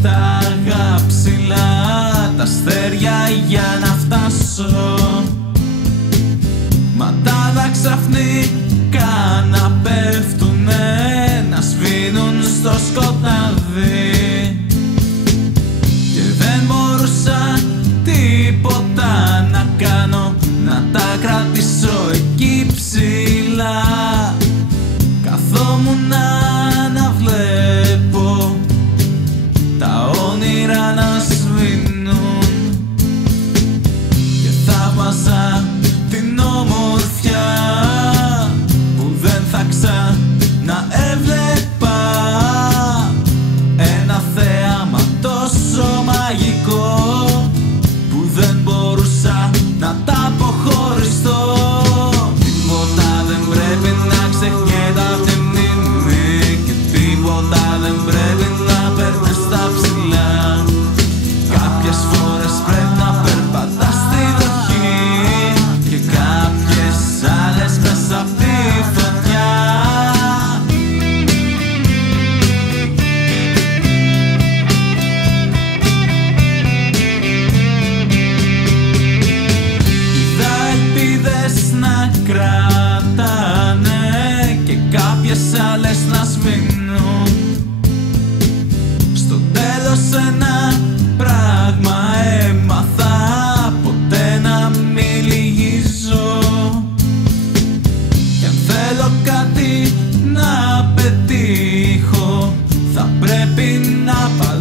Κοίταγα ψηλά τα αστέρια για να φτάσω, μα τα ξαφνικά να πέφτουνε, να σβήνουν στο σκοτάδι. Και δεν μπορούσα τίποτα να κάνω, να τα κρατήσω εκεί ψηλά. Καθόμουν να βλέπω τα όνειρα να σβήνουν και θαύμαζα την ομορφιά που δεν θα ξανά έβλεπα. Ένα θέαμα τόσο μαγικό που δεν μπορούσα να τα αποχωριστώ. Τίποτα δεν πρέπει να ξεχνιέται απ' τη μνήμη και τίποτα δεν πρέπει να παίρνει στα ψηλά. Κάποιες φορές πρέπει να περπατάς στη βροχή και κάποιες άλλες μέσα απ' τη φωτιά. Είδα ελπίδες να κρατάνε και κάποιες άλλες να σβήνουν. Στο τέλος ένα πράγμα έμαθα, ποτέ να μην λυγίζω. Κι αν θέλω κάτι να πετύχω, θα πρέπει να παλέψω.